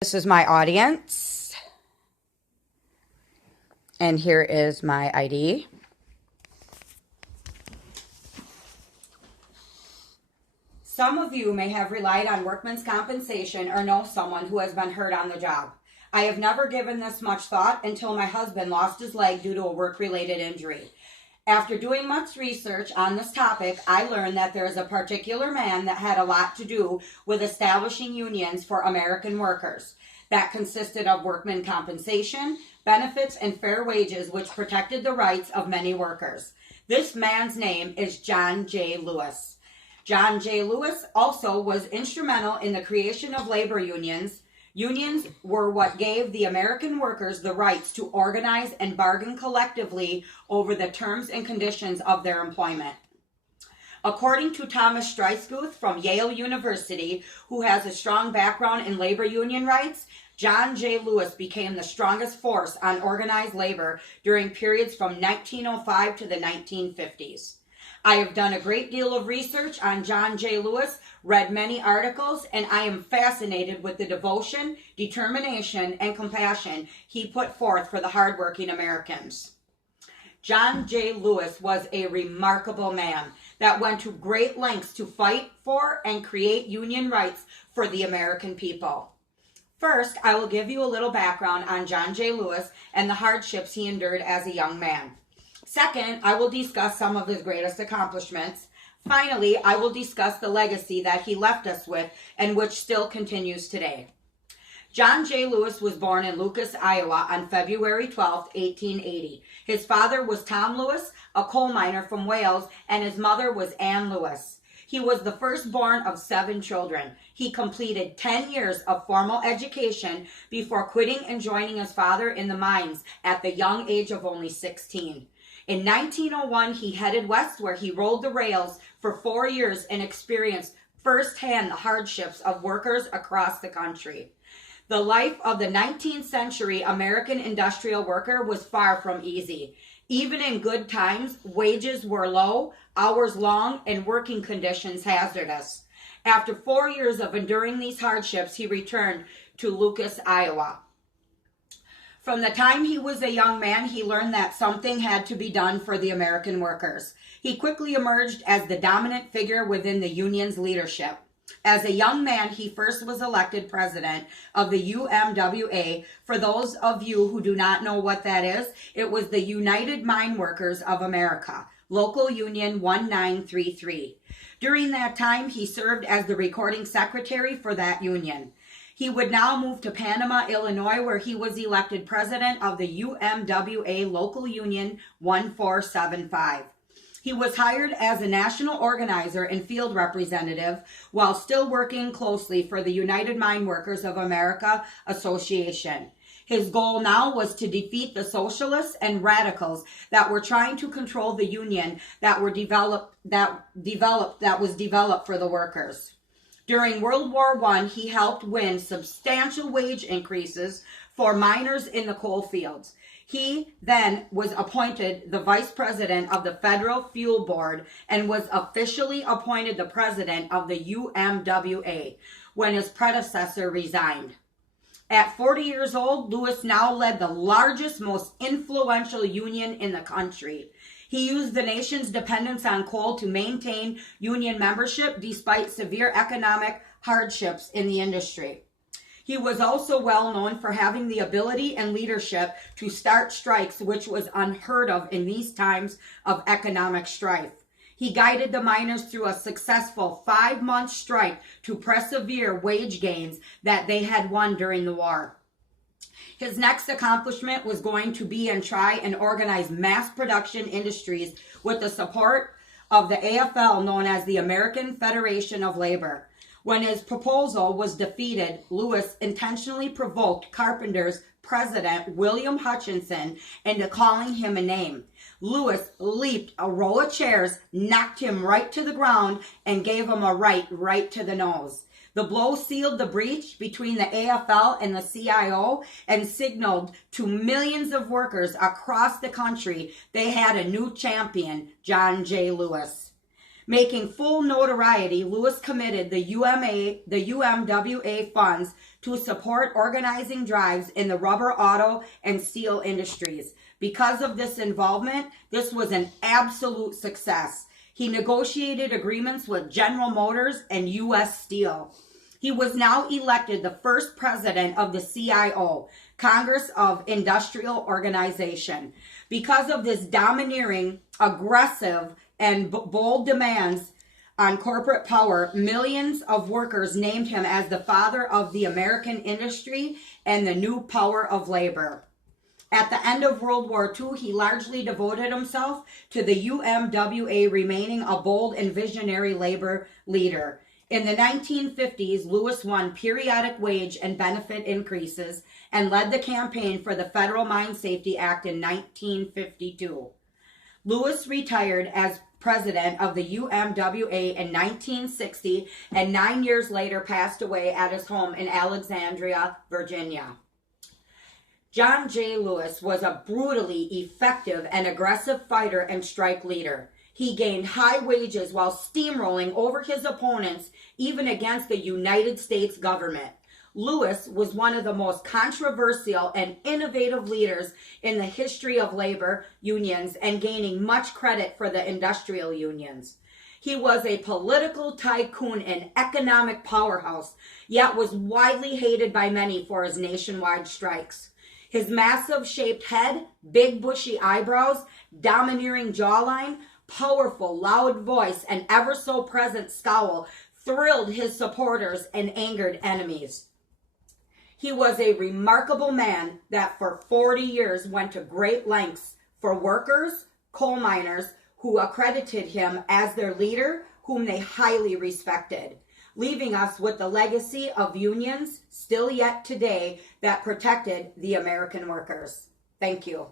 This is my audience, and here is my ID. Some of you may have relied on workman's compensation or know someone who has been hurt on the job. I have never given this much thought until my husband lost his leg due to a work-related injury. After doing much research on this topic, I learned that there is a particular man that had a lot to do with establishing unions for American workers that consisted of workman compensation, benefits, and fair wages, which protected the rights of many workers. This man's name is John J. Lewis. John J. Lewis also was instrumental in the creation of labor unions. Unions were what gave the American workers the rights to organize and bargain collectively over the terms and conditions of their employment. According to Thomas Streisguth from Yale University, who has a strong background in labor union rights, John J. Lewis became the strongest force on organized labor during periods from 1905 to the 1950s. I have done a great deal of research on John J. Lewis, read many articles, and I am fascinated with the devotion, determination, and compassion he put forth for the hardworking Americans. John J. Lewis was a remarkable man that went to great lengths to fight for and create union rights for the American people. First, I will give you a little background on John J. Lewis and the hardships he endured as a young man. Second, I will discuss some of his greatest accomplishments. Finally, I will discuss the legacy that he left us with and which still continues today. John J. Lewis was born in Lucas, Iowa on February 12, 1880. His father was Tom Lewis, a coal miner from Wales, and his mother was Anne Lewis. He was the firstborn of 7 children. He completed 10 years of formal education before quitting and joining his father in the mines at the young age of only 16. In 1901, he headed west where he rode the rails for 4 years and experienced firsthand the hardships of workers across the country. The life of the 19th century American industrial worker was far from easy. Even in good times, wages were low, hours long, and working conditions hazardous. After 4 years of enduring these hardships, he returned to Lucas, Iowa. From the time he was a young man, he learned that something had to be done for the American workers. He quickly emerged as the dominant figure within the union's leadership. As a young man, he first was elected president of the UMWA. For those of you who do not know what that is, it was the United Mine Workers of America, Local Union 1933. During that time, he served as the recording secretary for that union. He would now move to Panama, Illinois, where he was elected president of the UMWA Local Union 1475. He was hired as a national organizer and field representative while still working closely for the United Mine Workers of America Association. His goal now was to defeat the socialists and radicals that were trying to control the union that was developed for the workers. During World War I, he helped win substantial wage increases for miners in the coal fields. He then was appointed the vice president of the Federal Fuel Board and was officially appointed the president of the UMWA when his predecessor resigned. At 40 years old, Lewis now led the largest, most influential union in the country. He used the nation's dependence on coal to maintain union membership despite severe economic hardships in the industry. He was also well known for having the ability and leadership to start strikes, which was unheard of in these times of economic strife. He guided the miners through a successful 5-month strike to persevere wage gains that they had won during the war. His next accomplishment was going to be and try and organize mass production industries with the support of the AFL, known as the American Federation of Labor. When his proposal was defeated, Lewis intentionally provoked Carpenter's president, William Hutchinson, into calling him a name. Lewis leaped a row of chairs, knocked him right to the ground, and gave him a right to the nose. The blow sealed the breach between the AFL and the CIO and signaled to millions of workers across the country they had a new champion, John J. Lewis. Making full notoriety, Lewis committed the UMWA funds to support organizing drives in the rubber, auto, and steel industries. Because of this involvement, this was an absolute success. He negotiated agreements with General Motors and U.S. Steel. He was now elected the first president of the CIO, Congress of Industrial Organization. Because of this domineering, aggressive, and bold demands on corporate power, millions of workers named him as the father of the American industry and the new power of labor. At the end of World War II, he largely devoted himself to the UMWA, remaining a bold and visionary labor leader. In the 1950s, Lewis won periodic wage and benefit increases and led the campaign for the Federal Mine Safety Act in 1952. Lewis retired as president of the UMWA in 1960 and 9 years later passed away at his home in Alexandria, Virginia. John J. Lewis was a brutally effective and aggressive fighter and strike leader. He gained high wages while steamrolling over his opponents, even against the United States government. Lewis was one of the most controversial and innovative leaders in the history of labor unions and gaining much credit for the industrial unions. He was a political tycoon and economic powerhouse, yet was widely hated by many for his nationwide strikes. His massive shaped head, big bushy eyebrows, domineering jawline, powerful, loud voice, and ever so present scowl thrilled his supporters and angered enemies. He was a remarkable man that for 40 years went to great lengths for workers, coal miners, who accredited him as their leader, whom they highly respected, leaving us with the legacy of unions still yet today that protected the American workers. Thank you.